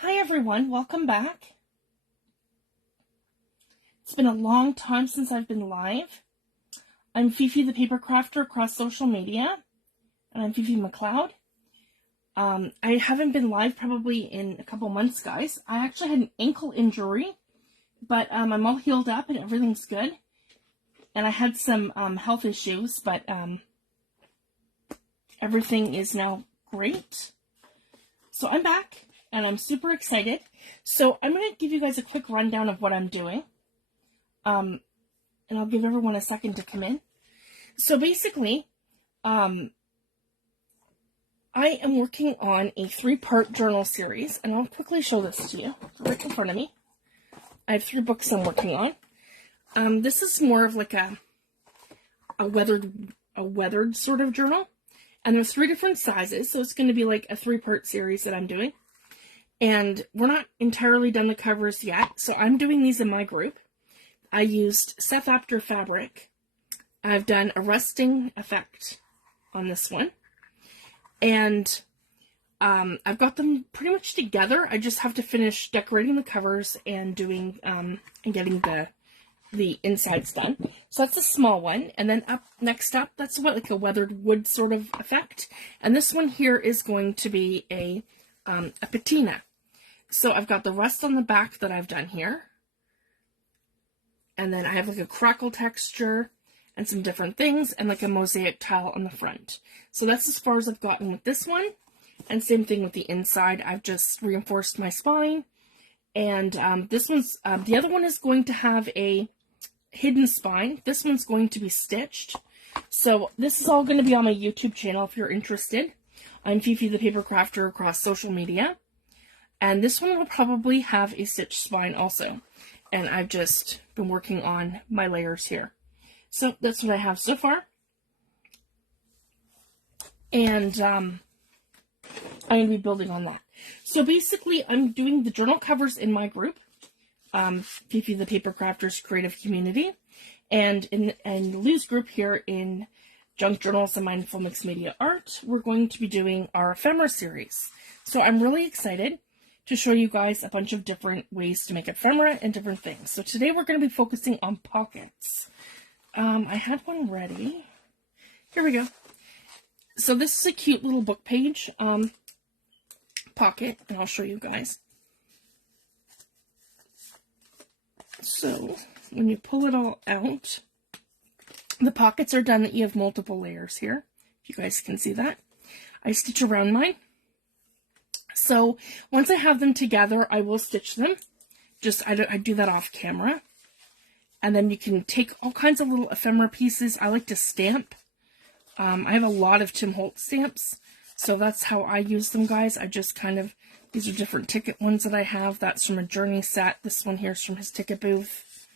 Hi everyone, welcome back. It's been a long time since I've been live. I'm Fifi the Paper Crafter across social media, and I'm Fifi McLeod. I haven't been live probably in a couple months, guys. I actually had an ankle injury, but I'm all healed up and everything's good. And I had some health issues, but everything is now great. So I'm back. And I'm super excited. So I'm going to give you guys a quick rundown of what I'm doing. And I'll give everyone a second to come in. So basically, I am working on a 3-part journal series. And I'll quickly show this to you. Right in front of me. I have 3 books I'm working on. This is more of like a weathered sort of journal. And there's 3 different sizes. So it's going to be like a 3-part series that I'm doing. And we're not entirely done the covers yet, so I'm doing these in my group. I used Seth After fabric. I've done a rusting effect on this one. And I've got them pretty much together. I just have to finish decorating the covers and doing and getting the insides done. So that's a small one. And then next up, that's what, like a weathered wood sort of effect. And this one here is going to be a patina. So I've got the rust on the back that I've done here. And then I have like a crackle texture and some different things and like a mosaic tile on the front. So that's as far as I've gotten with this one. And same thing with the inside. I've just reinforced my spine. And this one's, the other one is going to have a hidden spine. This one's going to be stitched. So this is all going to be on my YouTube channel if you're interested. I'm Fifi the Paper Crafter across social media. And this one will probably have a stitched spine also. And I've just been working on my layers here. So that's what I have so far. And I'm going to be building on that. So basically, I'm doing the journal covers in my group, Fifi the Paper Crafters Creative Community. And in Lou's group here in Junk Journals and Mindful Mixed Media Art, we're going to be doing our Ephemera series. So I'm really excited to show you guys a bunch of different ways to make ephemera and different things. So today we're going to be focusing on pockets. I had one ready. Here we go. So this is a cute little book page pocket, and I'll show you guys. So when you pull it all out, the pockets are done that you have multiple layers here. If you guys can see that. I stitch around mine. So once I have them together, I will stitch them. I do that off camera. And then you can take all kinds of little ephemera pieces. I like to stamp. I have a lot of Tim Holtz stamps. So that's how I use them, guys. I just kind of, these are different ticket ones that I have. That's from a Journey set. This one here is from his ticket booth.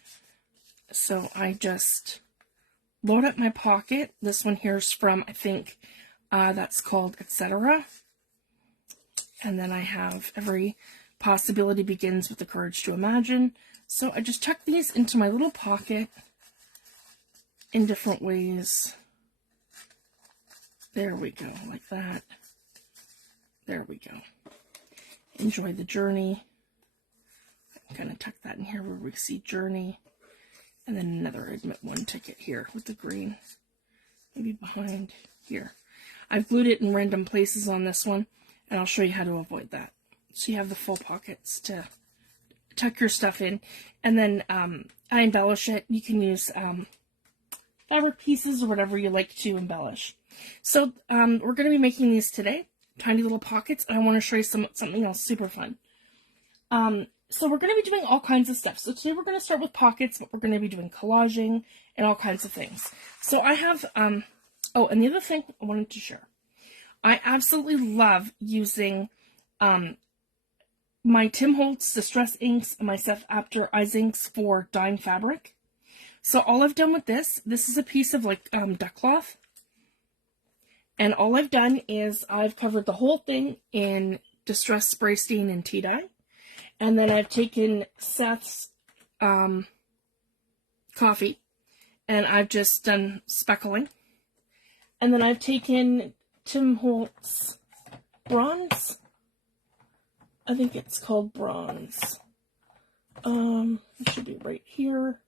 So I just load up my pocket. This one here is from, I think, that's called Etc. And then I have Every Possibility Begins with the Courage to Imagine. So I just tuck these into my little pocket in different ways. There we go, like that. There we go. Enjoy the journey. I'm going to tuck that in here where we see journey. And then another Admit One ticket here with the green. Maybe behind here. I've glued it in random places on this one. And I'll show you how to avoid that. So you have the full pockets to tuck your stuff in. And then I embellish it. You can use fabric pieces or whatever you like to embellish. So we're going to be making these today. Tiny little pockets. And I want to show you something else super fun. So we're going to be doing all kinds of stuff. So today we're going to start with pockets, but we're going to be doing collaging and all kinds of things. So I have, oh, and the other thing I wanted to share. I absolutely love using my Tim Holtz Distress inks and my Seth After Eyes inks for dyeing fabric. So all I've done with this is a piece of like duck cloth. And all I've done is I've covered the whole thing in Distress Spray Stain and tea dye. And then I've taken Seth's coffee and I've just done speckling. And then I've taken Tim Holtz bronze I think it's called bronze. It should be right here.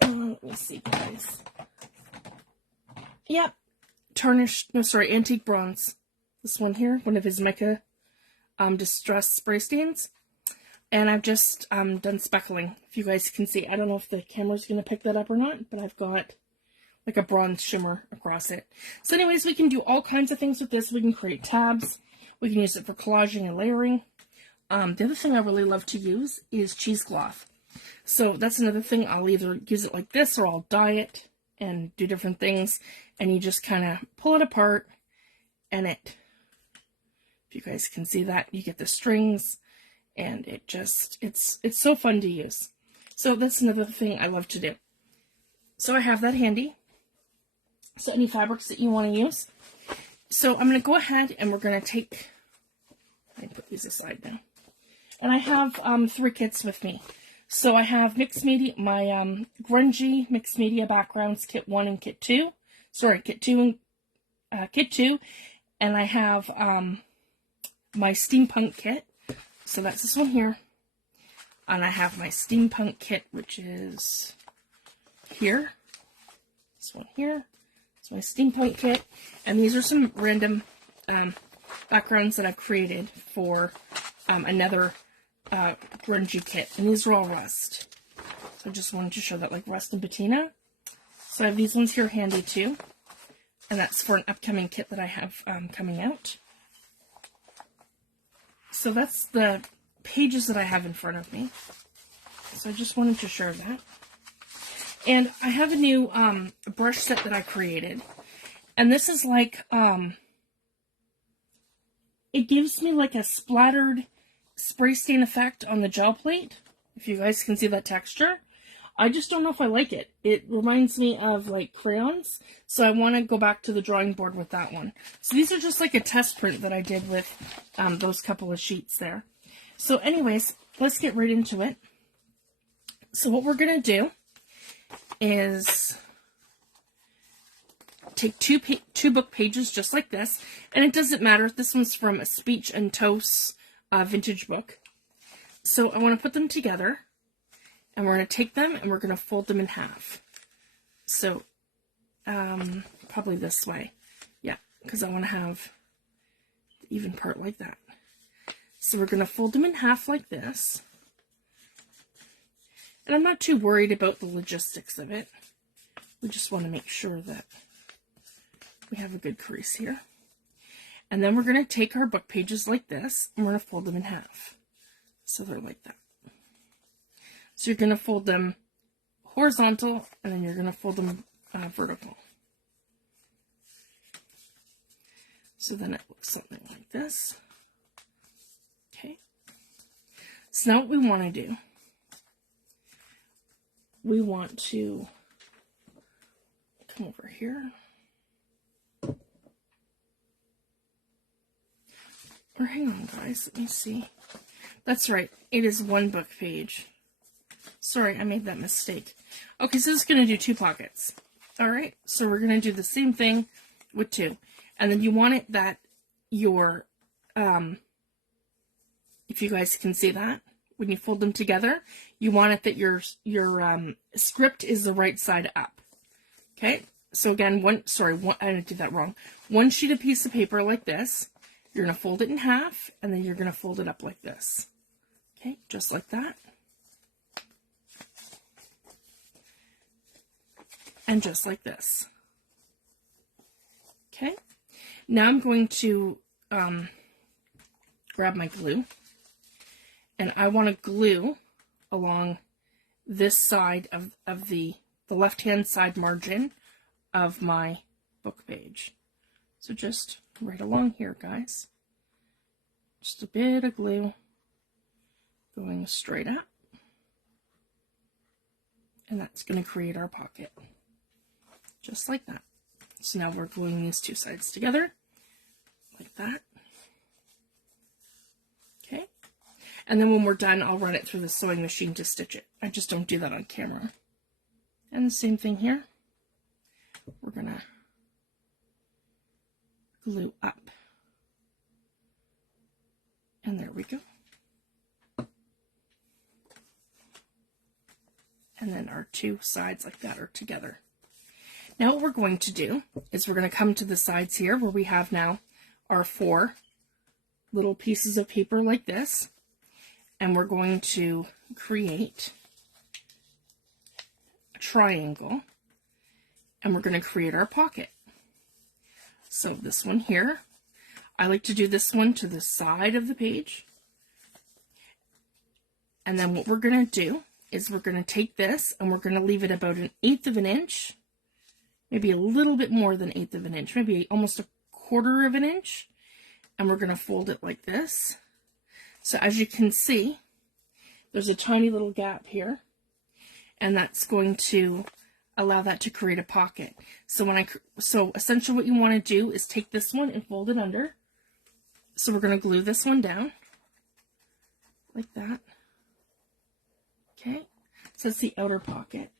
Let me see, guys. Yep. Tarnished, no, sorry, antique bronze. This one here, one of his mica distress spray stains. And I've just done speckling, if you guys can see. I don't know if the camera's going to pick that up or not, but I've got like a bronze shimmer across it. So anyways, we can do all kinds of things with this. We can create tabs. We can use it for collaging and layering. The other thing I really love to use is cheesecloth. So that's another thing. I'll either use it like this or I'll dye it and do different things. And you just kind of pull it apart and if you guys can see that, you get the strings and it just, it's so fun to use. So that's another thing I love to do. So I have that handy. So any fabrics that you want to use. So I'm going to go ahead and we're going to take, let me put these aside now. And I have 3 kits with me. So I have mixed media, my Grungy mixed media backgrounds, kit 1 and kit 2. Sorry, kit 2 and kit 2. And I have my steampunk kit. So that's this one here. And I have my steampunk kit, which is here. This one here. It's my steampunk kit. And these are some random backgrounds that I've created for another grungy kit. And these are all rust. So I just wanted to show that, like rust and patina. So I have these ones here handy too. And that's for an upcoming kit that I have coming out. So that's the pages that I have in front of me. So I just wanted to share that. And I have a new brush set that I created. And this is like, it gives me like a splattered spray stain effect on the gel plate. If you guys can see that texture. I just don't know if I like it. It reminds me of like crayons. So I want to go back to the drawing board with that one. So these are just like a test print that I did with those couple of sheets there. So anyways, let's get right into it. So what we're going to do is take two book pages just like this. And it doesn't matter. This one's from a Speech and Toast vintage book. So I want to put them together. And we're going to take them and we're going to fold them in half. So, probably this way. Yeah, because I want to have the even part like that. So we're going to fold them in half like this. And I'm not too worried about the logistics of it. We just want to make sure that we have a good crease here. And then we're going to take our book pages like this and we're going to fold them in half. So they're like that. So you're going to fold them horizontal, and then you're going to fold them vertical. So then it looks something like this. Okay. So now what we want to do, we want to come over here. Or hang on, guys. Let me see. That's right. It is one book page. Sorry, I made that mistake. Okay, so this is going to do 2 pockets. Alright, so we're going to do the same thing with 2. And then you want it that your, if you guys can see that, when you fold them together, you want it that your script is the right side up. Okay, so again, I did that wrong. One sheet of piece of paper like this, you're going to fold it in half, and then you're going to fold it up like this. Okay, just like that. And just like this. Okay, now I'm going to grab my glue, and I want to glue along this side of the left-hand side margin of my book page. So just right along here, guys. Just a bit of glue going straight up. And that's going to create our pocket. Just like that. So now we're gluing these 2 sides together, like that. Okay. And then when we're done, I'll run it through the sewing machine to stitch it. I just don't do that on camera. And the same thing here. We're gonna glue up And there we go. And then our two sides like that are together. Now what we're going to do is we're going to come to the sides here where we have now our 4 little pieces of paper like this. And we're going to create a triangle. And we're going to create our pocket. So this one here, I like to do this one to the side of the page. And then what we're going to do is we're going to take this and we're going to leave it about 1/8 of an inch, maybe a little bit more than 1/8 of an inch, maybe almost 1/4 of an inch, and we're going to fold it like this. So as you can see, there's a tiny little gap here, and that's going to allow that to create a pocket. So essentially what you want to do is take this one and fold it under. So we're going to glue this one down like that. Okay, so that's the outer pocket,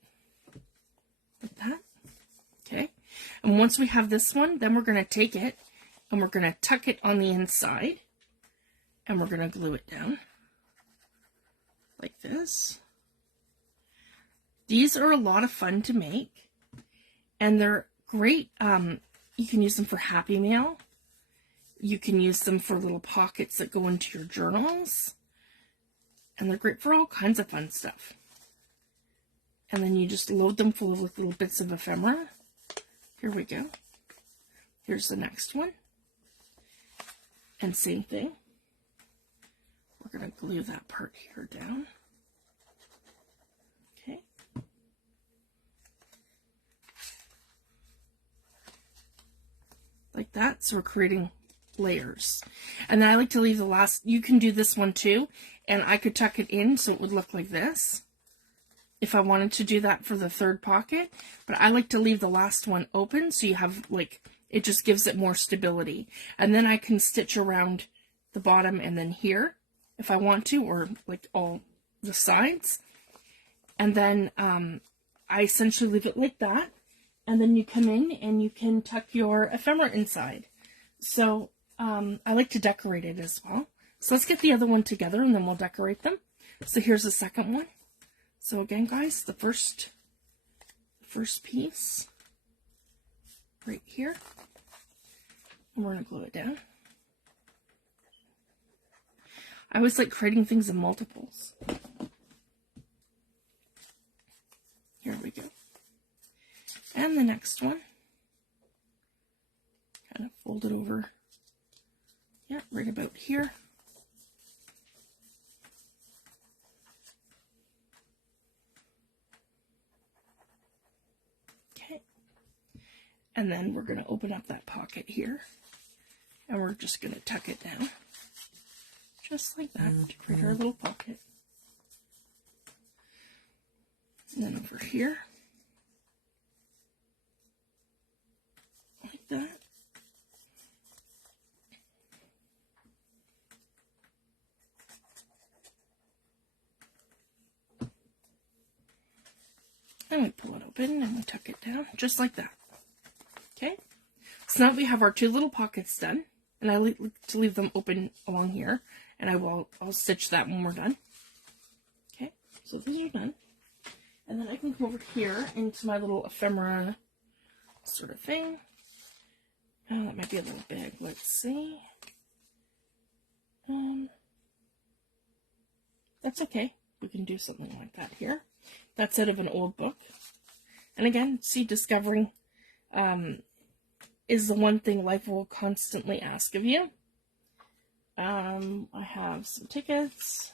like that. Okay, and once we have this one, then we're going to take it and we're going to tuck it on the inside, and we're going to glue it down like this. These are a lot of fun to make, and they're great. You can use them for Happy Mail. You can use them for little pockets that go into your journals. And they're great for all kinds of fun stuff. And then you just load them full of little bits of ephemera. Here we go. Here's the next one. And same thing. We're going to glue that part here down. Okay. Like that. So we're creating layers. And then I like to leave the last, you can do this one too, and I could tuck it in so it would look like this if I wanted to do that for the 3rd pocket, but I like to leave the last one open so you have, like, it just gives it more stability. And then I can stitch around the bottom and then here if I want to, or like all the sides. And then I essentially leave it like that, and then you come in and you can tuck your ephemera inside. So I like to decorate it as well. So let's get the other one together and then we'll decorate them. So here's the second one. So again, guys, the first piece right here. And we're going to glue it down. I always like creating things in multiples. Here we go. And the next one. Kind of fold it over. Yeah, right about here. Okay. And then we're going to open up that pocket here. And we're just going to tuck it down. Just like that to create our little pocket. And then over here. Like that. And we pull it open and we tuck it down just like that. Okay, so now we have our 2 little pockets done, and I like to leave them open along here, and I'll stitch that when we're done. Okay, so these are done, and then I can come over here into my little ephemera sort of thing. Oh, that might be a little big. Let's see. That's okay. We can do something like that here. That's out of an old book. And again, see, discovering is the one thing life will constantly ask of you. I have some tickets.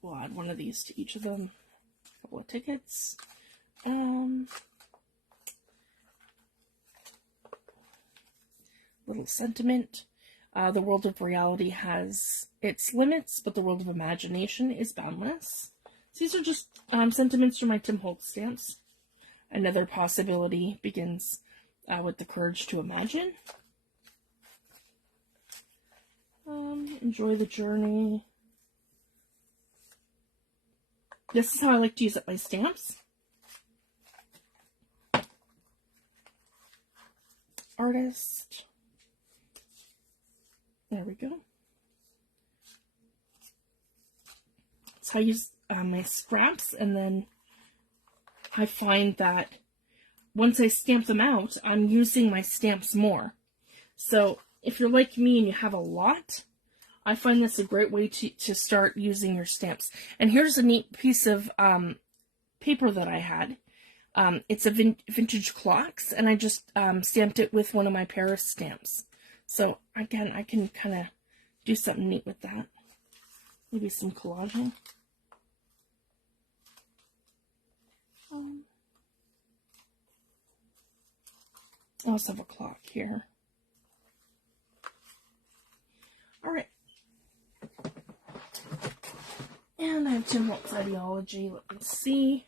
We'll add one of these to each of them. A couple of tickets. Little sentiment. The world of reality has its limits, but the world of imagination is boundless. These are just sentiments from my Tim Holtz stamps. Another possibility begins with the courage to imagine. Enjoy the journey. This is how I like to use up my stamps. Artist. There we go. So I use my scraps, and then I find that once I stamp them out, I'm using my stamps more. So if you're like me and you have a lot, I find this a great way to start using your stamps. And here's a neat piece of paper that I had. It's a vintage clocks, and I just stamped it with one of my Paris stamps. So again, I can kind of do something neat with that. Maybe some collaging. I also have a clock here. Alright. And I have Tim Holtz Ideology. Let me see.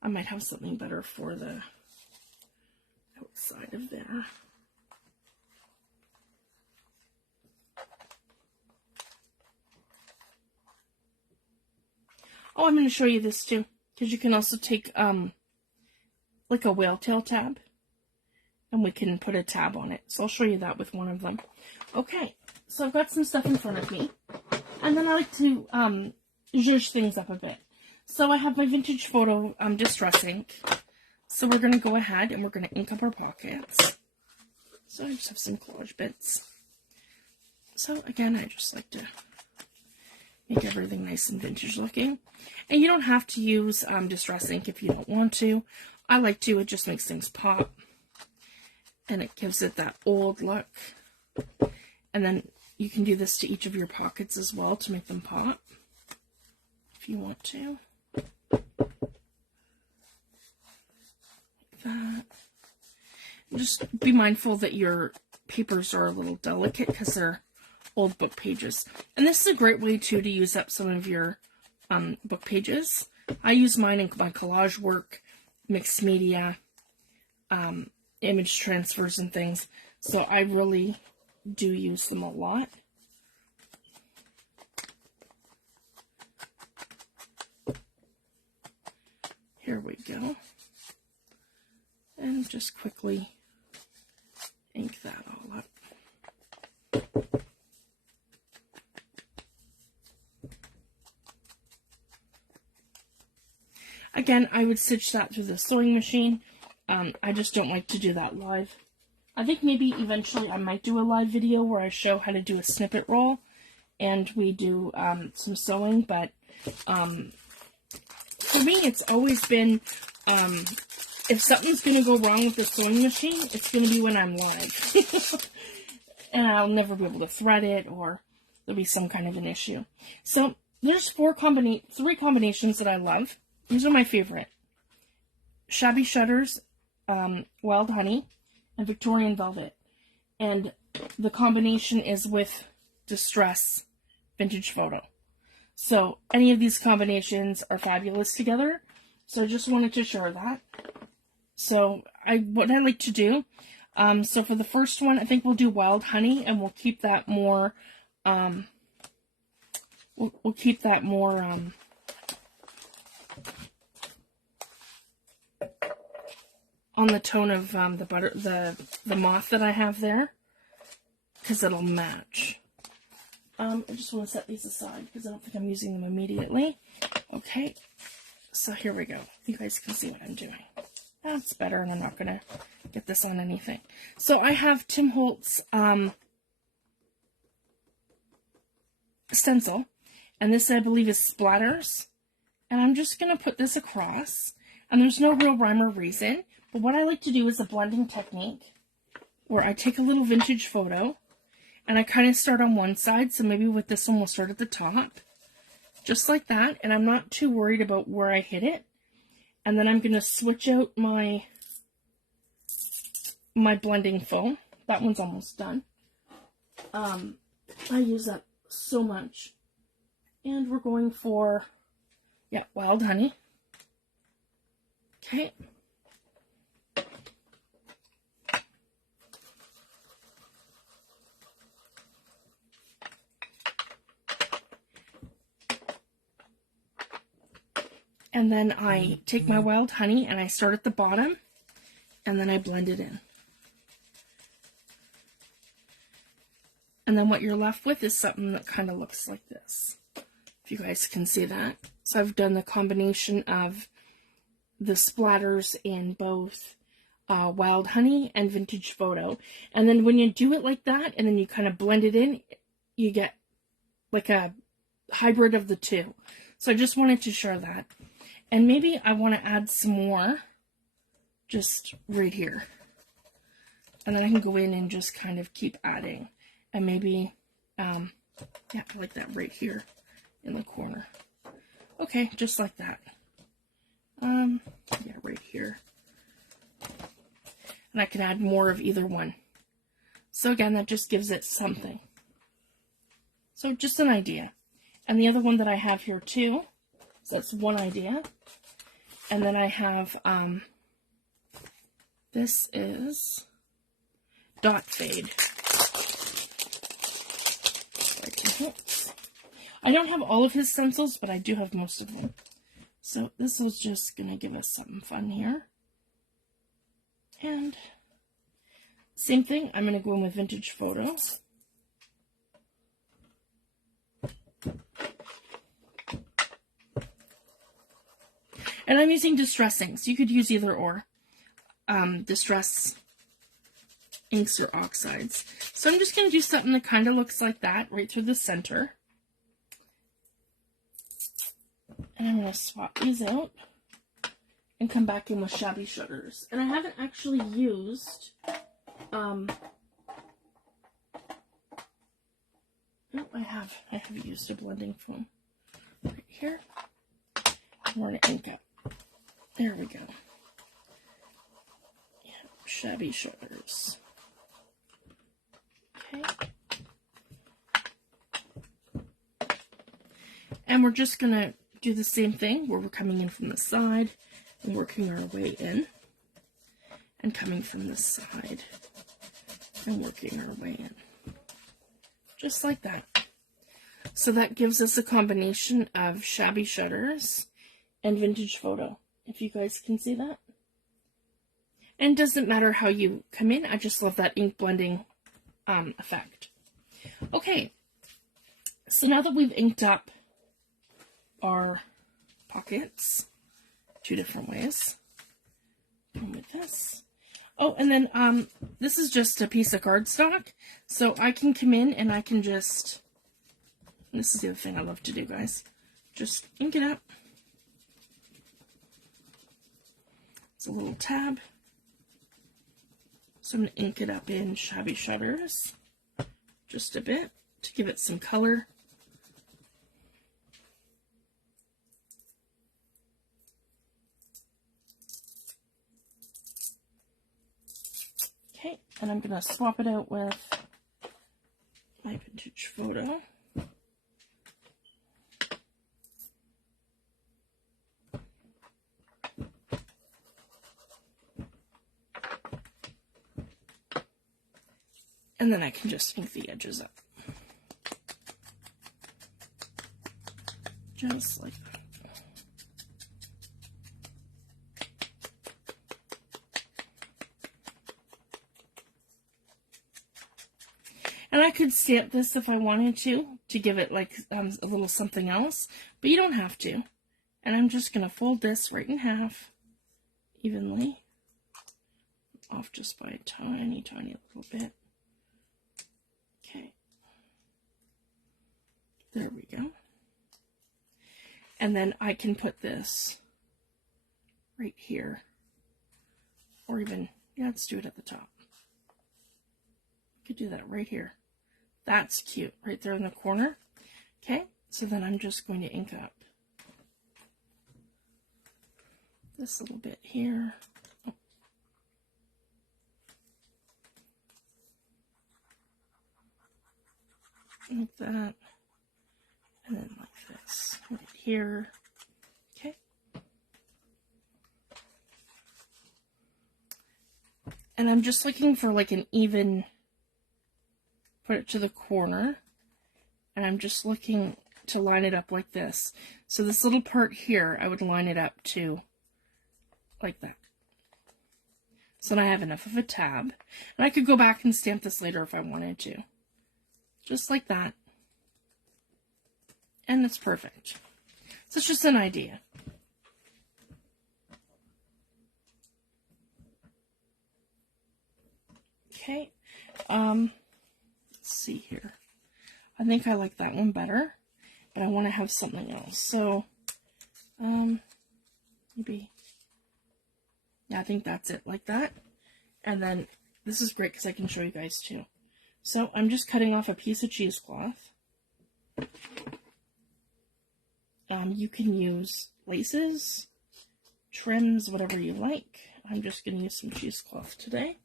I might have something better for the outside of there. Oh, I'm going to show you this too, because you can also take like a whale tail tab, and we can put a tab on it. So I'll show you that with one of them. Okay, so I've got some stuff in front of me, and then I like to zhuzh things up a bit. So I have my vintage photo distress ink. So we're going to go ahead and we're going to ink up our pockets. So I just have some collage bits. So again, I just like to make everything nice and vintage looking. And you don't have to use distress ink if you don't want to. I like to. It just makes things pop. And it gives it that old look. And then you can do this to each of your pockets as well to make them pop, if you want to. Like that. Just be mindful that your papers are a little delicate because they're old book pages. And this is a great way too to use up some of your book pages. I use mine in my collage work, mixed media, image transfers and things. So I really do use them a lot. Here we go. And just quickly ink that all up. Again, I would stitch that through the sewing machine. I just don't like to do that live. I think maybe eventually I might do a live video where I show how to do a snippet roll and we do some sewing, but for me it's always been, if something's going to go wrong with the sewing machine, it's going to be when I'm live. And I'll never be able to thread it, or there'll be some kind of an issue. So there's three combinations that I love. These are my favorite. Shabby Shutters, Wild Honey, and Victorian Velvet. And the combination is with Distress Vintage Photo. So any of these combinations are fabulous together. So I just wanted to share that. So what I like to do, so for the first one, I think we'll do Wild Honey, and we'll keep that more, we'll keep that more, on the tone of the moth that I have there, because it'll match. I just want to set these aside because I don't think I'm using them immediately. Okay, so here we go. You guys can see what I'm doing. That's better, and I'm not going to get this on anything. So I have Tim Holtz stencil, and this I believe is Splatters, and I'm just going to put this across, and there's no real rhyme or reason, but what I like to do is a blending technique where I take a little vintage photo and I kind of start on one side, so maybe with this one we'll start at the top, just like that, and I'm not too worried about where I hit it. And then I'm going to switch out my blending foam. That one's almost done. I use that so much. And we're going for, yeah, Wild Honey. Okay. And then I take my Wild Honey and I start at the bottom, and then I blend it in. And then what you're left with is something that kind of looks like this. if you guys can see that. So I've done the combination of the splatters in both Wild Honey and Vintage Photo. And then when you do it like that, and then you kind of blend it in, you get like a hybrid of the two. So I just wanted to share that. And maybe I want to add some more just right here. And then I can go in and just kind of keep adding. And maybe, yeah, like that right here in the corner. Okay, just like that. Yeah, right here. And I can add more of either one. So again, that just gives it something. So just an idea. And the other one that I have here too, so that's one idea. And then I have, this is Dot Fade. I don't have all of his stencils, but I do have most of them. So this was just going to give us something fun here. And same thing, I'm going to go in with Vintage Photo. And I'm using Distress inks. You could use either or. Distress inks or oxides. So I'm just going to do something that kind of looks like that right through the center. And I'm going to swap these out and come back in with Shabby Shutters. And I haven't actually used, no, I have used a blending foam right here. We're going to ink up. There we go. Yeah, Shabby Shutters. Okay. And we're just going to do the same thing where we're coming in from the side and working our way in. And coming from the side and working our way in. Just like that. So that gives us a combination of Shabby Shutters and Vintage Photo, if you guys can see that. And it doesn't matter how you come in, I just love that ink blending effect. Okay, so now that we've inked up our pockets, two different ways, and with this. Oh, and then this is just a piece of cardstock, so I can come in and I can just, this is the other thing I love to do, guys, just ink it up. It's a little tab. So I'm going to ink it up in Shabby Shutters just a bit to give it some color. Okay, and I'm going to swap it out with my Vintage Photo. And then I can just ink the edges up. Just like that. And I could stamp this if I wanted to give it like a little something else, but you don't have to. And I'm just going to fold this right in half evenly, off just by a tiny, tiny little bit. Okay, there we go. And then I can put this right here, or even, yeah, let's do it at the top. Could do that right here. That's cute, right there in the corner. Okay, so then I'm just going to ink up this little bit here. Oh. Like that, and then like this right here. Okay, and I'm just looking for like an even, put it to the corner, and I'm just looking to line it up like this. So this little part here, I would line it up to like that. So then I have enough of a tab, and I could go back and stamp this later if I wanted to. Just like that. and it's perfect. So it's just an idea. Okay, let's see here. I think I like that one better, but I want to have something else. So, maybe, yeah, I think that's it, like that. And then this is great because I can show you guys too. So I'm just cutting off a piece of cheesecloth. You can use laces, trims, whatever you like. I'm just going to use some cheesecloth today.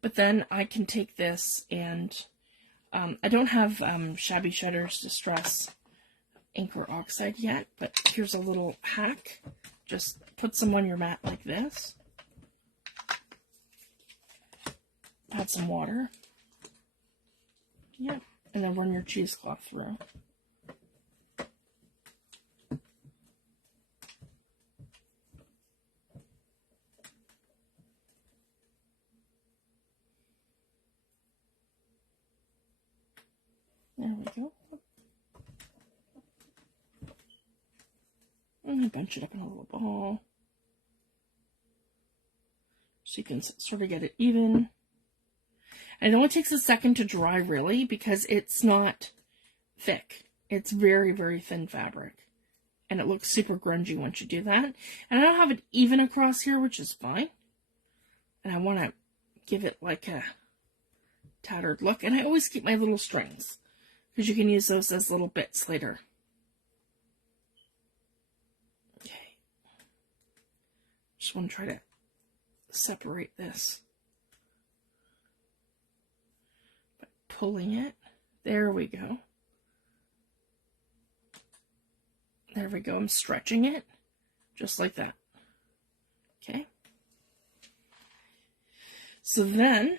But then I can take this and, I don't have Shabby Shedder's Distress ink or oxide yet, but here's a little hack. Just put some on your mat like this. Add some water. Yep, and then run your cheesecloth through. There we go. And I bunch it up in a little ball. So you can sort of get it even. And it only takes a second to dry, really, because it's not thick. It's very, very thin fabric. And it looks super grungy once you do that. And I don't have it even across here, which is fine. And I want to give it like a tattered look. And I always keep my little strings, because you can use those as little bits later. Okay. Just want to try to separate this by pulling it. There we go. There we go. I'm stretching it just like that. Okay. So then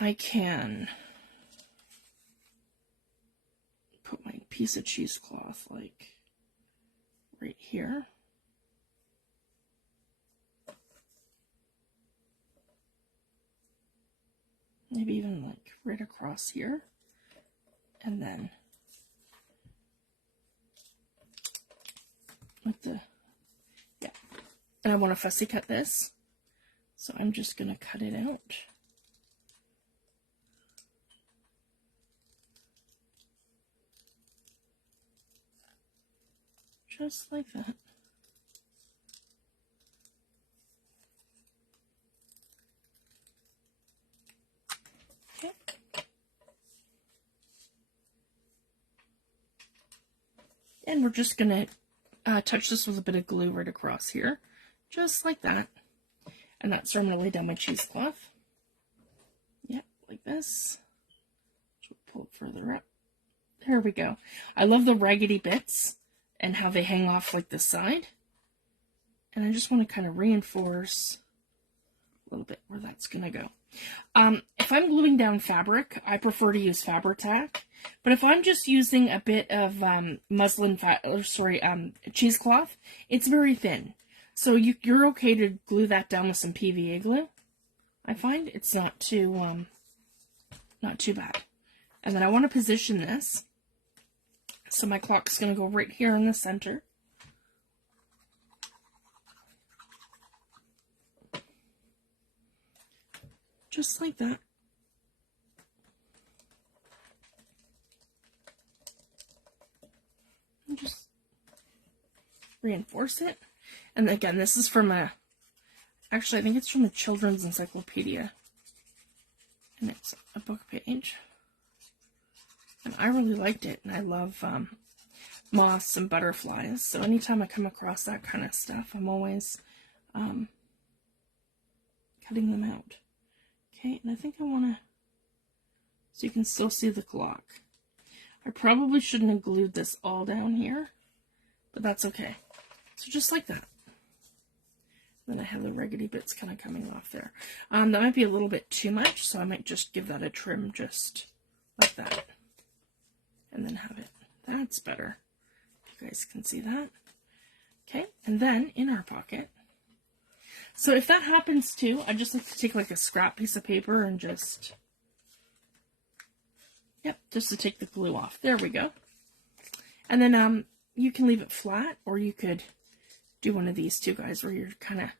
I can put my piece of cheesecloth like right here. Maybe even like right across here. And then with the, yeah. And I want to fussy cut this. So I'm just going to cut it out. Just like that. Okay. And we're just going to touch this with a bit of glue right across here. Just like that. And that's where I'm going to lay down my cheesecloth. Yep, like this. So pull it further up. There we go. I love the raggedy bits and how they hang off like the side. And I just want to kind of reinforce a little bit where that's going to go. If I'm gluing down fabric, I prefer to use Fabri-Tac. But if I'm just using a bit of cheesecloth, it's very thin. So you're okay to glue that down with some PVA glue. I find it's not too bad. And then I want to position this. So my clock's going to go right here in the center. Just like that. And just reinforce it. And again, this is from actually I think it's from the Children's Encyclopedia. And it's a book page. And I really liked it. And I love moths and butterflies. So anytime I come across that kind of stuff, I'm always cutting them out. Okay, and I think I want to, so you can still see the clock. I probably shouldn't have glued this all down here, but that's okay. So just like that. Then I have the raggedy bits kind of coming off there. That might be a little bit too much, so I might just give that a trim just like that. And then have it. That's better. You guys can see that. Okay, and then in our pocket. So if that happens too, I just like to take like a scrap piece of paper and just, yep, just to take the glue off. There we go. And then you can leave it flat, or you could do one of these two guys where you're kind of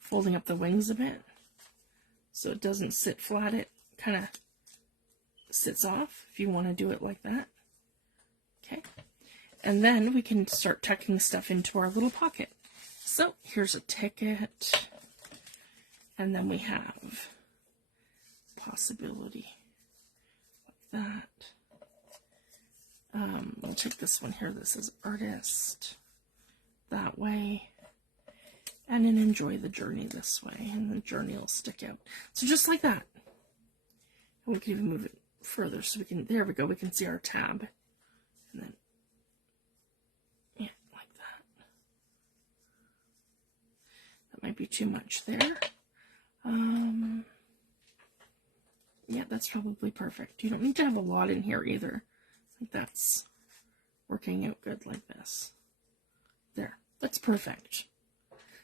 folding up the wings a bit so it doesn't sit flat. It kind of sits off if you want to do it like that. Okay. And then we can start tucking stuff into our little pocket. So here's a ticket. And then we have possibility like that. We'll take this one here. This is artist that way. And then enjoy the journey this way. And the journey will stick out. So just like that. And we can even move it further so we can, there we go, we can see our tab. And then, yeah, like that. That might be too much there. Yeah, that's probably perfect. You don't need to have a lot in here either. I think that's working out good like this. There, that's perfect.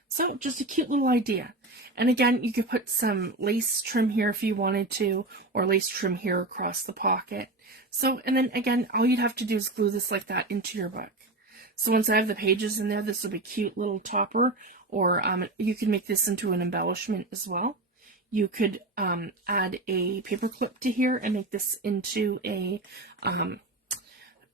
So just a cute little idea. And again, you could put some lace trim here if you wanted to, or lace trim here across the pocket. So, and then again, all you'd have to do is glue this like that into your book. So once I have the pages in there, this will be a cute little topper, or you can make this into an embellishment as well. You could add a paper clip to here and make this into a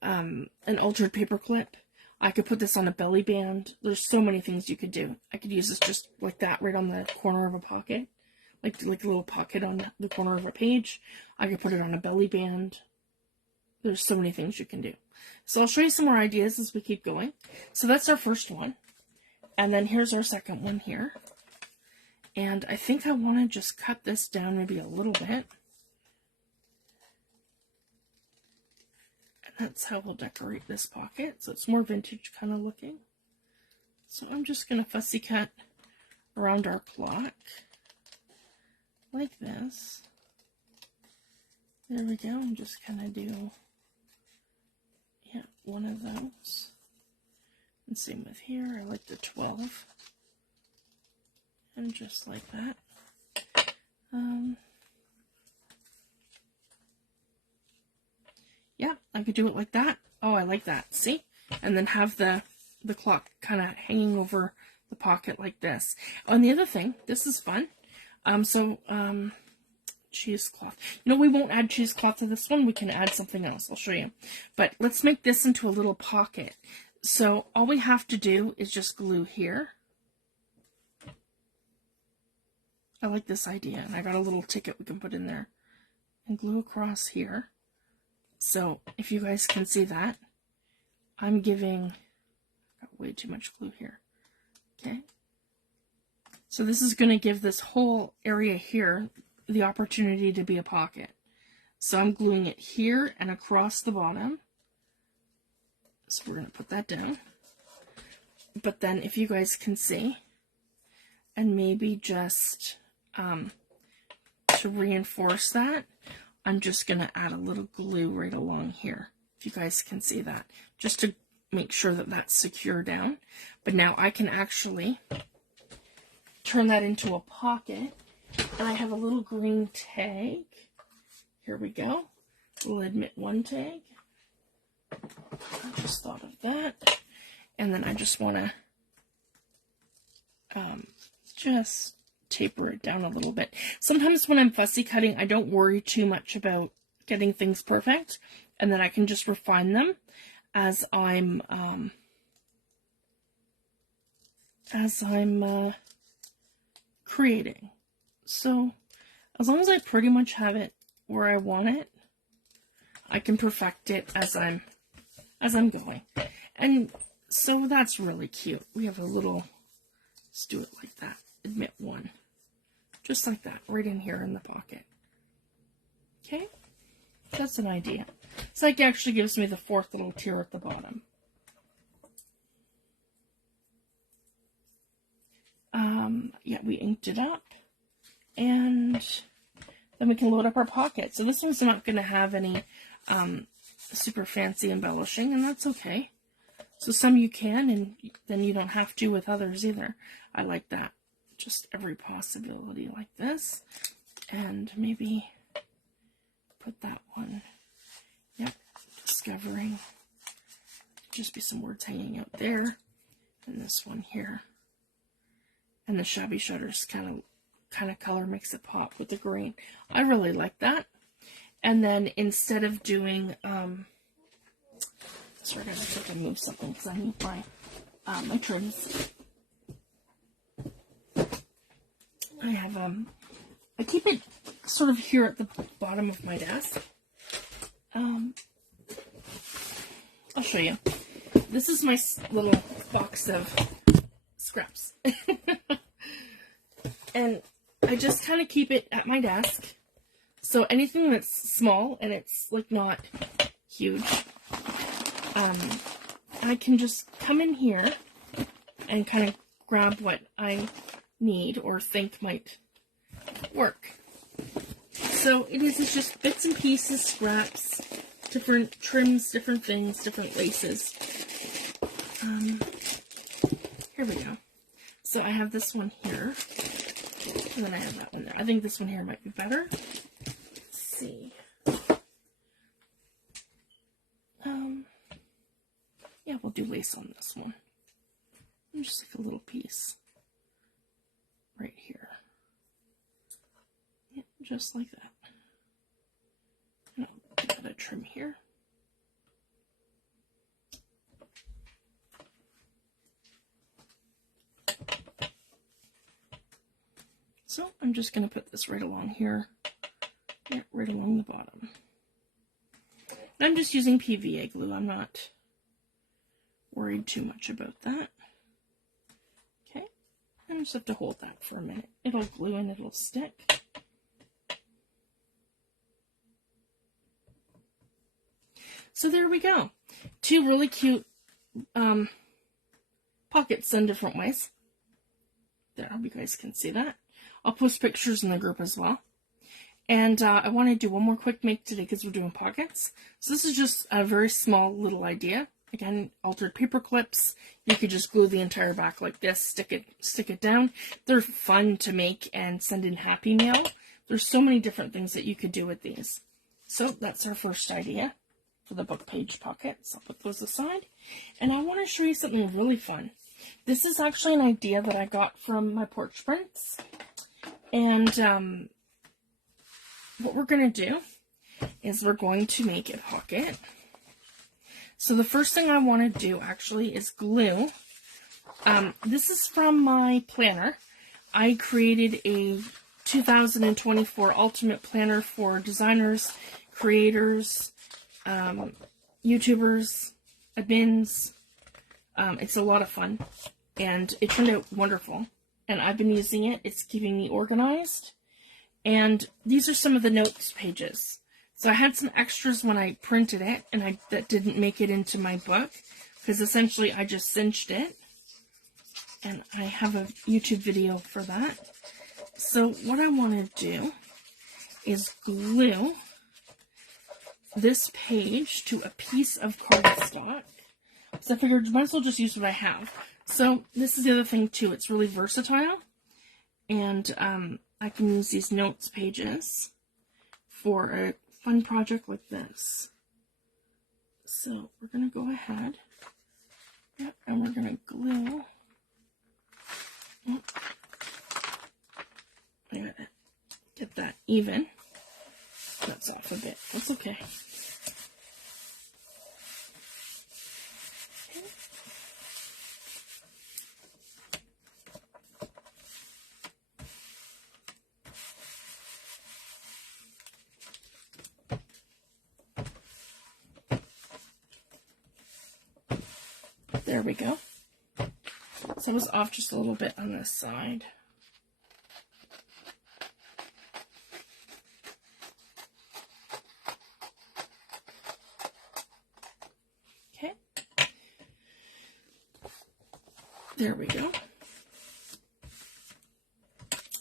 an altered paper clip. I could put this on a belly band. There's so many things you could do. I could use this just like that right on the corner of a pocket, like a little pocket on the corner of a page. I could put it on a belly band. There's so many things you can do. So I'll show you some more ideas as we keep going. So that's our first one. And then here's our second one here. And I think I want to just cut this down maybe a little bit. And that's how we'll decorate this pocket. So it's more vintage kind of looking. So I'm just going to fussy cut around our clock like this. There we go. I'm just going to do, yeah, one of those. And same with here. I like the 12. And just like that. Yeah, I could do it like that. Oh, I like that. See? And then have the clock kind of hanging over the pocket like this. And the other thing, this is fun. Cheesecloth. You know, we won't add cheesecloth to this one. We can add something else. I'll show you. But let's make this into a little pocket. So all we have to do is just glue here. I like this idea, and I got a little ticket we can put in there and glue across here. So if you guys can see that, I'm giving, got way too much glue here. Okay. So this is going to give this whole area here the opportunity to be a pocket. So I'm gluing it here and across the bottom. So we're going to put that down. But then if you guys can see, and maybe just to reinforce that, I'm just going to add a little glue right along here, if you guys can see that, just to make sure that that's secure down. But now I can actually turn that into a pocket, and I have a little green tag. Here we go. We'll admit one tag. I just thought of that. And then I just want to just taper it down a little bit. Sometimes when I'm fussy cutting, I don't worry too much about getting things perfect, and then I can just refine them as I'm creating. So as long as I pretty much have it where I want it, I can perfect it as I'm going. And so that's really cute. We have a little, let's do it like that. Admit one. Just like that, right in here in the pocket. Okay? That's an idea. It's like it actually gives me the fourth little tier at the bottom. Yeah, we inked it up. And then we can load up our pocket. So this one's not going to have any super fancy embellishing, and that's okay. So some you can, and then you don't have to with others either. I like that. just every possibility like this. And maybe put that one. Yep, discovering. Just be some words hanging out there. And this one here. And the shabby shutters kind of color makes it pop with the green. I really like that. And then instead of doing, sorry guys, I have to move something because I need my trims. I have, I keep it sort of here at the bottom of my desk. I'll show you. This is my little box of scraps. And I just kind of keep it at my desk. So anything that's small and it's like not huge, I can just come in here and kind of grab what I need or think might work. So it's just bits and pieces, scraps, different trims, different things, different laces. Here we go. So I have this one here, and then I have that one there. I think this one here might be better. Let's see. Yeah, we'll do lace on this one. And just like a little piece right here. Yeah, just like that. And I'll give it a trim here. So I'm just going to put this right along here, yeah, right along the bottom. And I'm just using PVA glue. I'm not worried too much about that. Okay, I just have to hold that for a minute. It'll glue and it'll stick. So there we go. Two really cute pockets done different ways. There, I hope you guys can see that. I'll post pictures in the group as well. And I want to do one more quick make today because we're doing pockets. So this is just a very small little idea. Again, altered paper clips. You could just glue the entire back like this, stick it down. They're fun to make and send in Happy Mail. There's so many different things that you could do with these. So that's our first idea for the book page pockets. I'll put those aside. And I want to show you something really fun. This is actually an idea that I got from my porch prints. And what we're going to do is we're going to make a pocket. So the first thing I want to do actually is glue. This is from my planner. I created a 2024 Ultimate Planner for designers, creators, YouTubers, admins. It's a lot of fun, and it turned out wonderful. And I've been using it. It's keeping me organized. And these are some of the notes pages. So I had some extras when I printed it, and that didn't make it into my book, because essentially I just cinched it. And I have a YouTube video for that. So what I want to do is glue this page to a piece of cardstock. So I figured I might as well just use what I have. So this is the other thing too. It's really versatile. And I can use these notes pages for a fun project like this. So we're going to go ahead. Yep, and we're going to glue. I gotta get that even. That's off a bit. That's okay. There we go. So I was off just a little bit on this side. Okay. There we go.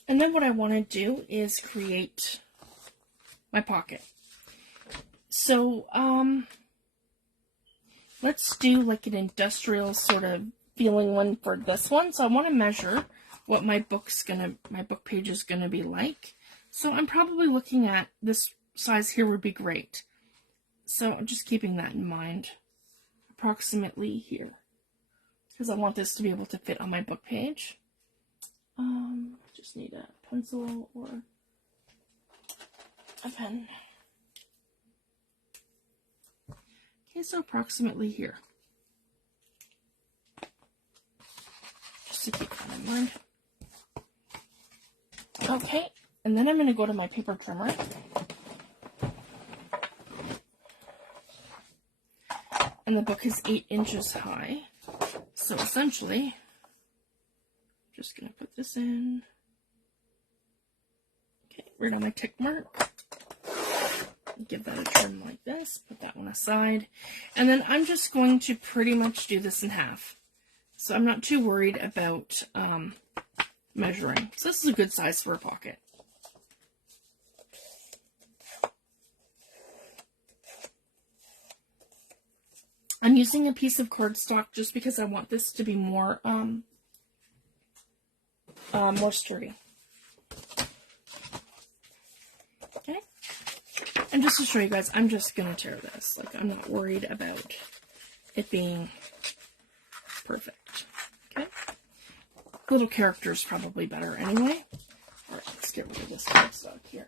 And then what I want to do is create my pocket. So, let's do like an industrial sort of feeling one for this one. So I want to measure what my book page is gonna be like. So I'm probably looking at this size here would be great. So I'm just keeping that in mind, approximately here, because I want this to be able to fit on my book page. Just need a pencil or a pen. Okay, so approximately here. Just to keep that in mind. Okay, and then I'm going to go to my paper trimmer. And the book is 8 inches high. So essentially, I'm just going to put this in. Okay, right on my tick mark. Give that a trim like this. Put that one aside. And then I'm just going to pretty much do this in half. So I'm not too worried about measuring. So this is a good size for a pocket. I'm using a piece of cardstock just because I want this to be more more sturdy. Okay, and just to show you guys, I'm just gonna tear this. Like, I'm not worried about it being perfect. Okay, little character is probably better anyway. All right, let's get rid of this cardstock here.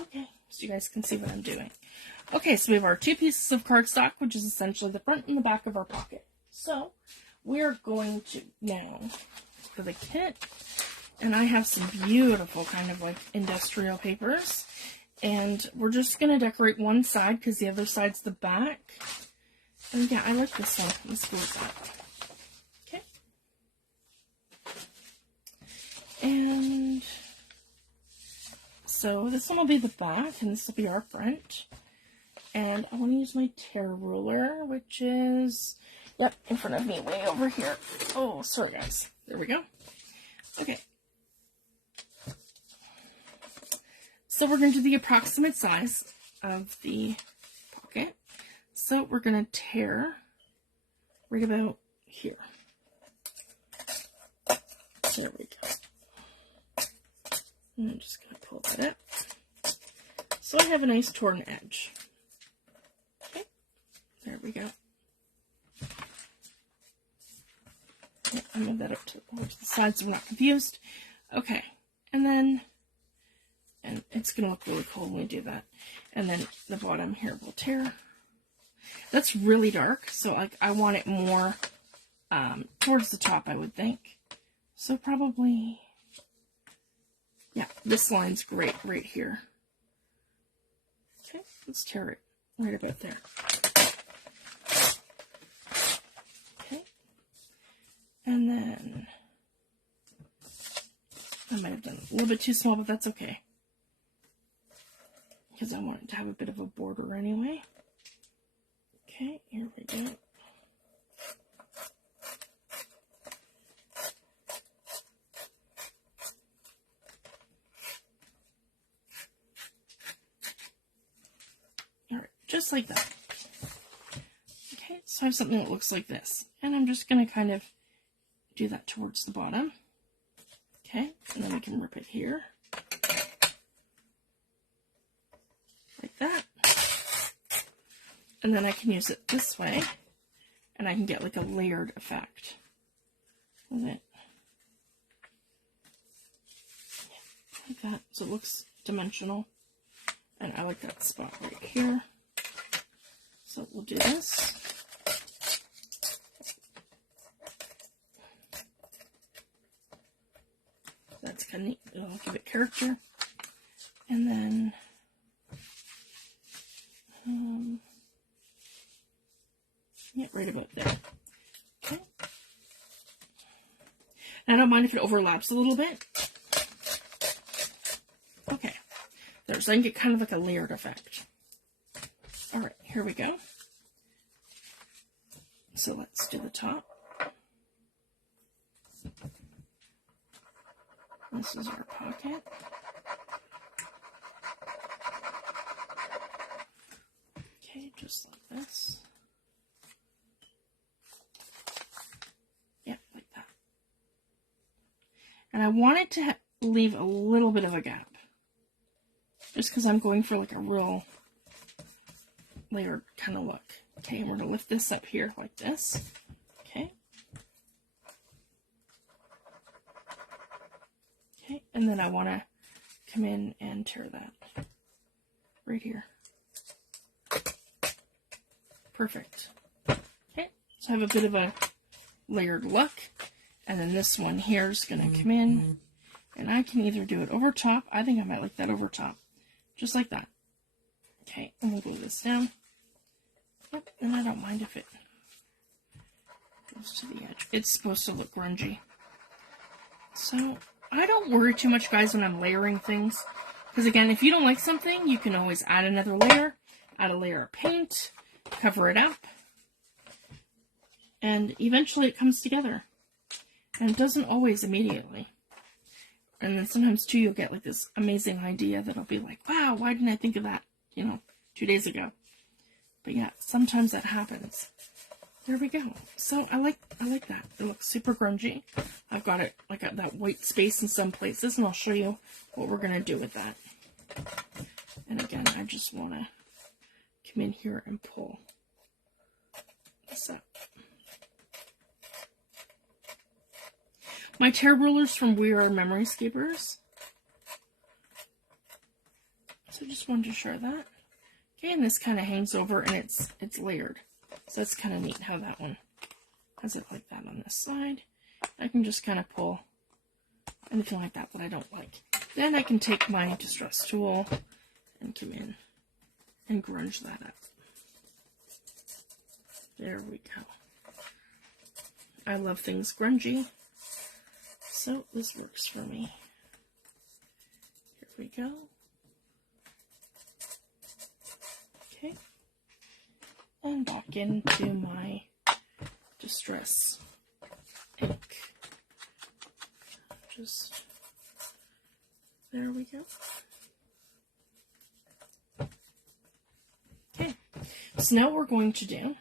Okay, so you guys can see what I'm doing. Okay, so we have our 2 pieces of cardstock, which is essentially the front and the back of our pocket. So we're going to now for the kit, and I have some beautiful kind of like industrial papers, and we're just going to decorate one side because the other side's the back. And yeah, I like this one. Let's go with that. Okay. And so this one will be the back, and this will be our front. And I want to use my tear ruler, which is, yep, in front of me, way over here. Oh, sorry guys. There we go. Okay. So we're going to do the approximate size of the pocket. So we're going to tear right about here. There we go. And I'm just going to pull that up. So I have a nice torn edge. There we go. I'll move that up to over to the side so we're not confused. Okay, and then, and it's going to look really cool when we do that. And then the bottom here will tear. That's really dark, so like I want it more towards the top, I would think. So probably, yeah, this line's great right here. Okay, let's tear it right about there. And then, I might have done it a little bit too small, but that's okay. Because I want it to have a bit of a border anyway. Okay, here we go. Alright, just like that. Okay, so I have something that looks like this. And I'm just going to kind of do that towards the bottom. Okay, and then we can rip it here. Like that. And then I can use it this way, and I can get like a layered effect with it. Like that, so it looks dimensional. And I like that spot right here. So we'll do this. That's kind of neat. It'll give it character. And then, yeah, right about there. Okay. And I don't mind if it overlaps a little bit. Okay. There, so I can get kind of like a layered effect. All right, here we go. So let's do the top. This is our pocket. Okay, just like this. Yeah, like that. And I wanted to leave a little bit of a gap. Just because I'm going for like a real layered kind of look. Okay, and we're going to lift this up here like this. Okay. Okay, and then I want to come in and tear that right here. Perfect. Okay, so I have a bit of a layered look. And then this one here is going to come in. And I can either do it over top. I think I might like that over top. Just like that. Okay, and we'll glue this down. Yep, and I don't mind if it goes to the edge. It's supposed to look grungy. So, I don't worry too much, guys, when I'm layering things. Because, again, if you don't like something, you can always add another layer. Add a layer of paint. Cover it up. And eventually it comes together. And it doesn't always immediately. And then sometimes, too, you'll get, like, this amazing idea that'll be like, wow, why didn't I think of that, 2 days ago? But, yeah, sometimes that happens. There we go. So, I like that. It looks super grungy. I've got it, like, that white space in some places, and I'll show you what we're going to do with that. And, again, I just want to come in here and pull this up. My tear rulers from We Are Memoryscapers. So just wanted to share that. Okay, and this kind of hangs over and it's layered. So that's kind of neat how that one has it like that on this side. I can just kind of pull anything like that I don't like. Then I can take my distress tool and come in and grunge that up. There we go. I love things grungy. So this works for me. Here we go. Okay. And back into my distress ink. Just, there we go. Okay. So now what we're going to do,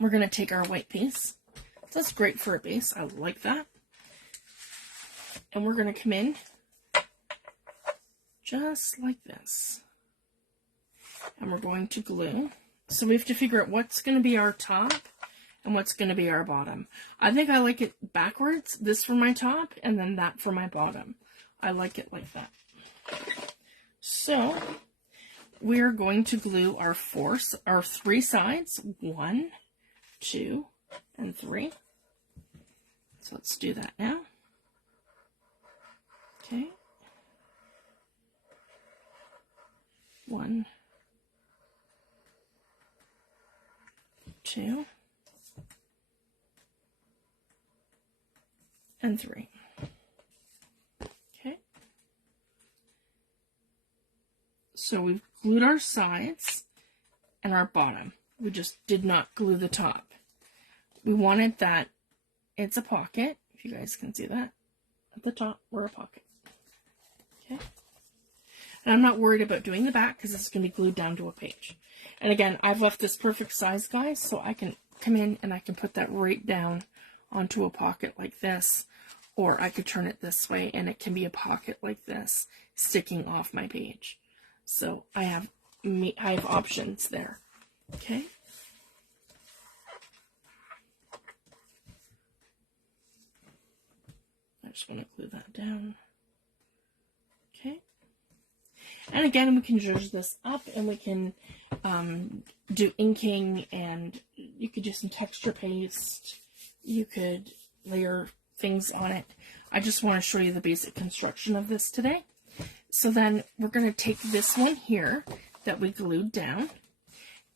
we're going to take our white piece. That's great for a base. I like that. And we're going to come in just like this. And we're going to glue. So we have to figure out what's going to be our top and what's going to be our bottom. I think I like it backwards. This for my top and then that for my bottom. I like it like that. So we're going to glue our three sides. 1, 2, and 3. So let's do that now. Okay. 1, 2, and 3. Okay. So we've glued our sides and our bottom. We just did not glue the top. We wanted that it's a pocket, if you guys can see that. At the top, we're a pocket. Okay. And I'm not worried about doing the back because it's going to be glued down to a page. And again, I've left this perfect size, guys, so I can come in and I can put that right down onto a pocket like this. Or I could turn it this way and it can be a pocket like this sticking off my page. So I have options there. Okay. I just want to glue that down. Okay. And again, we can zhuzh this up and we can do inking, and you could do some texture paste. You could layer things on it. I just want to show you the basic construction of this today. So then we're going to take this one here that we glued down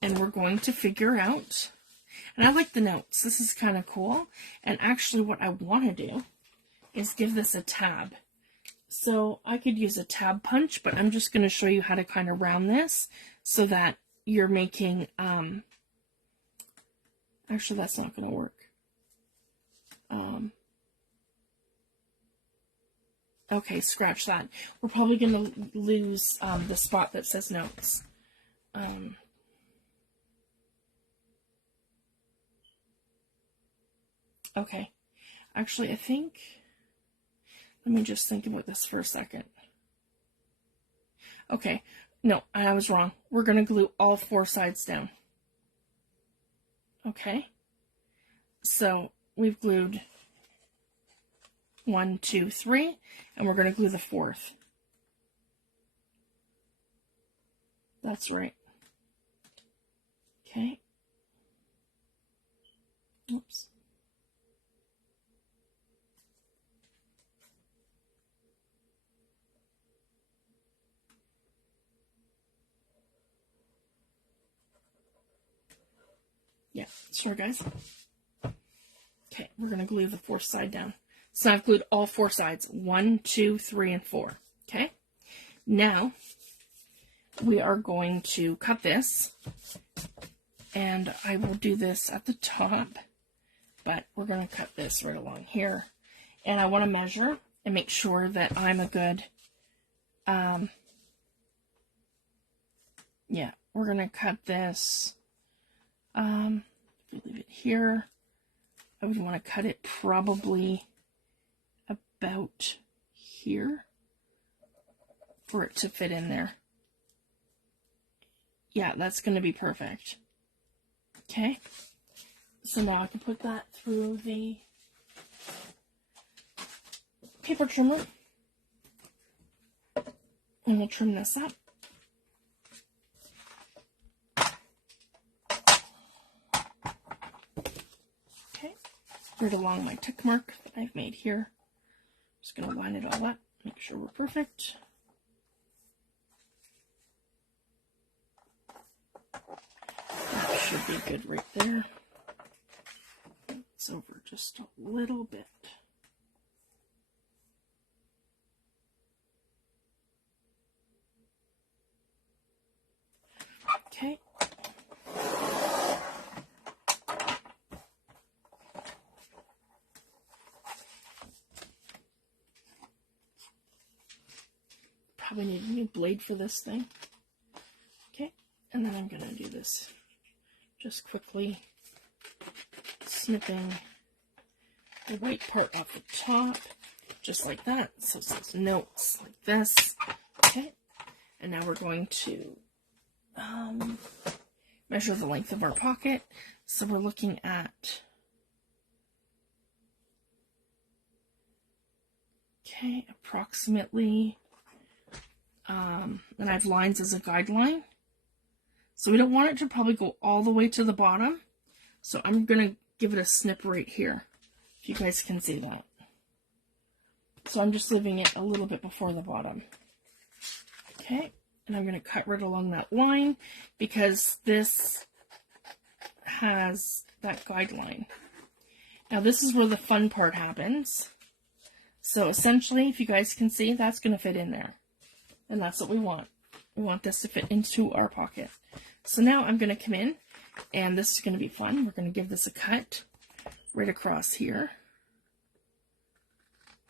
and we're going to figure out, and I like the notes. This is kind of cool. And actually what I want to do is give this a tab. So I could use a tab punch, but I'm just going to show you how to kind of round this so that you're making, actually that's not going to work. Okay, scratch that. We're probably going to lose the spot that says notes. Okay. Actually, I think, let me just think about this for a second. Okay, no, I was wrong. We're going to glue all 4 sides down. Okay, so we've glued 1, 2, 3, and we're going to glue the 4th. That's right. Okay. Oops. Yeah, sorry guys. Okay, we're going to glue the 4th side down. So I've glued all 4 sides, 1, 2, 3, and 4. Okay, now we are going to cut this, and I will do this at the top, but we're going to cut this right along here. And I want to measure and make sure that I'm a good, yeah, we're going to cut this, if we leave it here, I would want to cut it probably about here for it to fit in there. Yeah, that's going to be perfect. Okay, so now I can put that through the paper trimmer, and we'll trim this up. Okay, right along my tick mark that I've made here. Just going to line it all up, make sure we're perfect. That should be good right there. It's over just a little bit. Okay. Probably need a new blade for this thing. Okay, and then I'm going to do this just quickly, snipping the white part off the top, just like that. So it says notes like this. Okay, and now we're going to measure the length of our pocket. So we're looking at, okay, approximately, and I have lines as a guideline. So we don't want it to probably go all the way to the bottom. So I'm going to give it a snip right here, if you guys can see that. So I'm just leaving it a little bit before the bottom. Okay, and I'm going to cut right along that line because this has that guideline. Now this is where the fun part happens. So essentially, if you guys can see, that's going to fit in there. And that's what we want. We want this to fit into our pocket. So now I'm going to come in, and this is going to be fun. We're going to give this a cut right across here.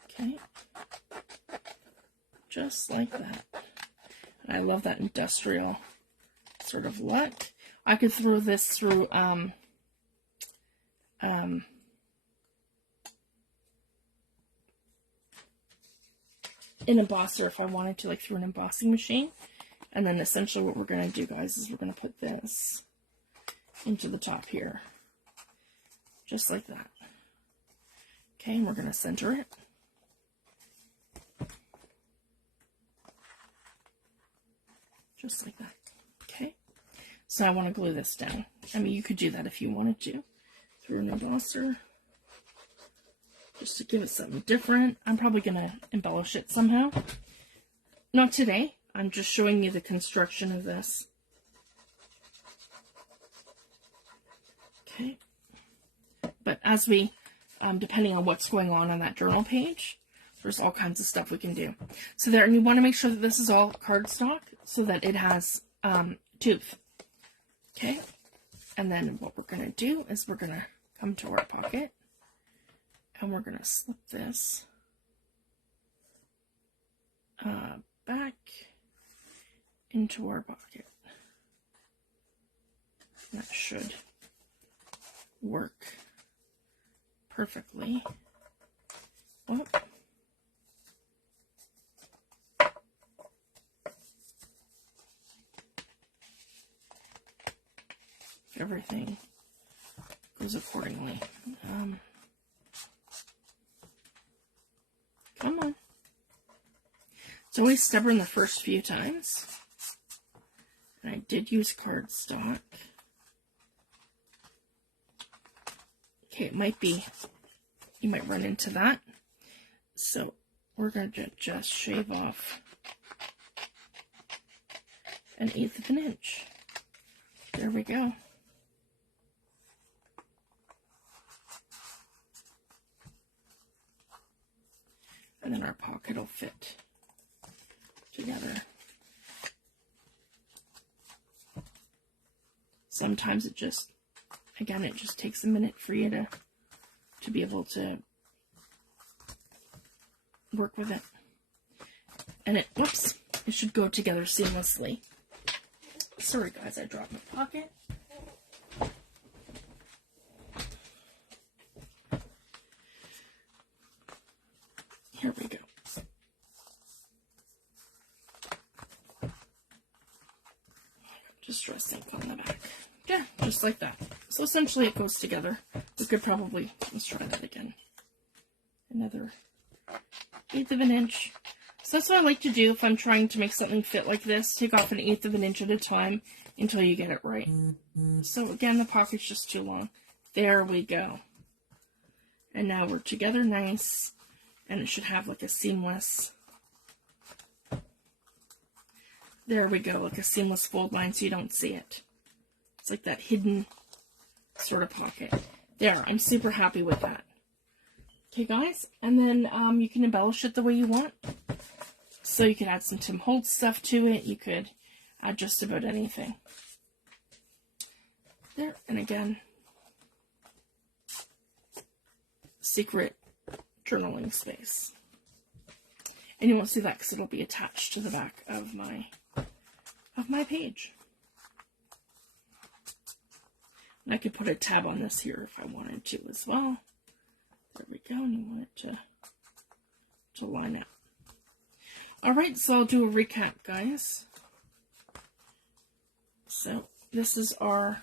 Okay. Just like that. And I love that industrial sort of look. I could throw this through an embosser if I wanted to, like through an embossing machine. And then essentially what we're going to do, guys, is we're going to put this into the top here. Just like that. Okay, and we're going to center it. Just like that. Okay, so I want to glue this down. I mean, you could do that if you wanted to, through an embosser, just to give it something different. I'm probably going to embellish it somehow. Not today. I'm just showing you the construction of this. Okay, but as we, depending on what's going on that journal page, there's all kinds of stuff we can do. So there, and you want to make sure that this is all cardstock so that it has tooth. Okay, and then what we're going to do is we're going to come to our pocket and we're going to slip this back into our pocket. That should work perfectly. everything goes accordingly. Come on. It's always stubborn the first few times. And I did use cardstock. Okay, it might be, you might run into that. So we're going to just shave off 1/8 of an inch. There we go. And then our pocket will fit together. Sometimes it just, again, it just takes a minute for you to be able to work with it. And it, whoops, it should go together seamlessly. Sorry guys, I dropped my pocket. Here we go. Just dress ink on the back. Yeah, just like that. So essentially it goes together. We could probably, let's try that again. Another 1/8 of an inch. So that's what I like to do if I'm trying to make something fit like this. Take off 1/8 of an inch at a time until you get it right. So again, the pocket's just too long. There we go. And now we're together nice. And it should have like a seamless, there we go, like a seamless fold line so you don't see it. It's like that hidden sort of pocket. There, I'm super happy with that. Okay guys, and then you can embellish it the way you want. So you could add some Tim Holtz stuff to it. You could add just about anything. There, and again, secret journaling space. And you won't see that because it'll be attached to the back of my page. And I could put a tab on this here if I wanted to as well. There we go, and you want it to line up. Alright, so I'll do a recap, guys. So this is our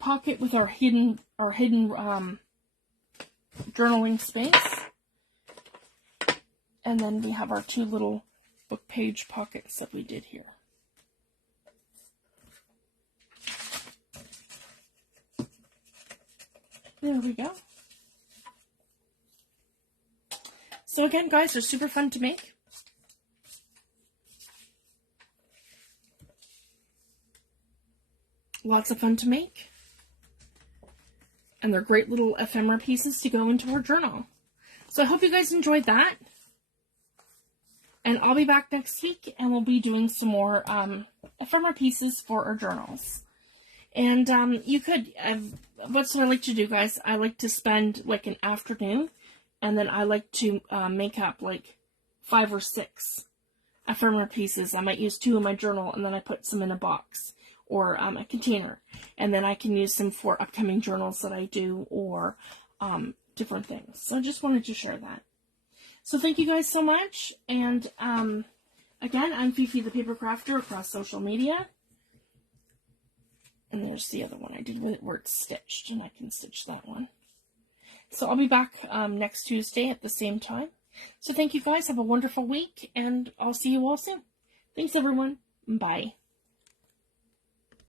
pocket with our hidden journaling space. And then we have our 2 little book page pockets that we did here. There we go. So again, guys, they're super fun to make. Lots of fun to make. And they're great little ephemera pieces to go into our journal. So I hope you guys enjoyed that. And I'll be back next week and we'll be doing some more ephemera pieces for our journals. And you could, what's what I like to do, guys, I like to spend like an afternoon and then I like to make up like 5 or 6 ephemera pieces. I might use 2 in my journal and then I put some in a box or a container. And then I can use them for upcoming journals that I do or different things. So I just wanted to share that. So thank you guys so much. And again, I'm Fifi the Paper Crafter across social media. And there's the other one I did with it where it's stitched, and I can stitch that one. So I'll be back next Tuesday at the same time. So thank you guys. Have a wonderful week, and I'll see you all soon. Thanks, everyone. Bye.